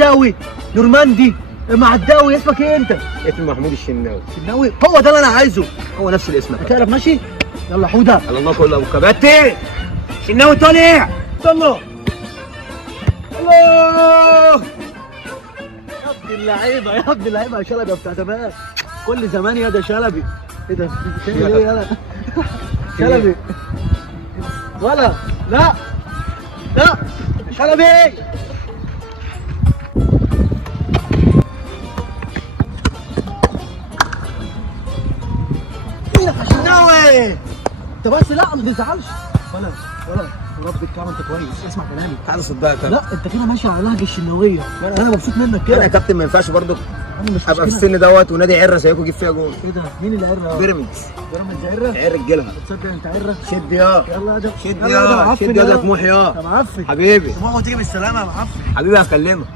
عشتاوي، نورماندي، معداوي، اسمك ايه انت؟ اسمي محمود الشناوي. شناوي، هو ده اللي انا عايزه، هو نفس الاسم. هتعرف ماشي؟ يلا حوده. على الله كله ابو كباتي. شناوي طالع. يلا. الله. يا ابن اللعيبه يا ابن اللعيبه يا شلبي بتاع زمان. كل زمان يا ده شلبي. ايه ده؟ بتعمل ايه يالا؟ شلبي. ولا لا لا شلبي. يا شناوي انت بس لا ما تزعلش. ولا ورب الكعبه انت كويس، اسمع كلامي. تعالى صدقك. لا انت كده ماشي على لهجه الشناويه، انا مبسوط منك كده. انا يا كابتن ما ينفعش برضه انا مش ابقى في مشكلة. السن دوت ونادي عره زيكم يجيب فيها جول. ايه ده؟ مين اللي عرة؟ بيراميدز. بيراميدز عرة؟ عر رجالها. تصدق انت عرة؟ شد يا يلا يا ده شد يلا يا ده يا معفن شد يا يا ده طموح يا ده معفن. حبيبي. طموحه تيجي بالسلامه يا معفن. حبيبي هكلمك.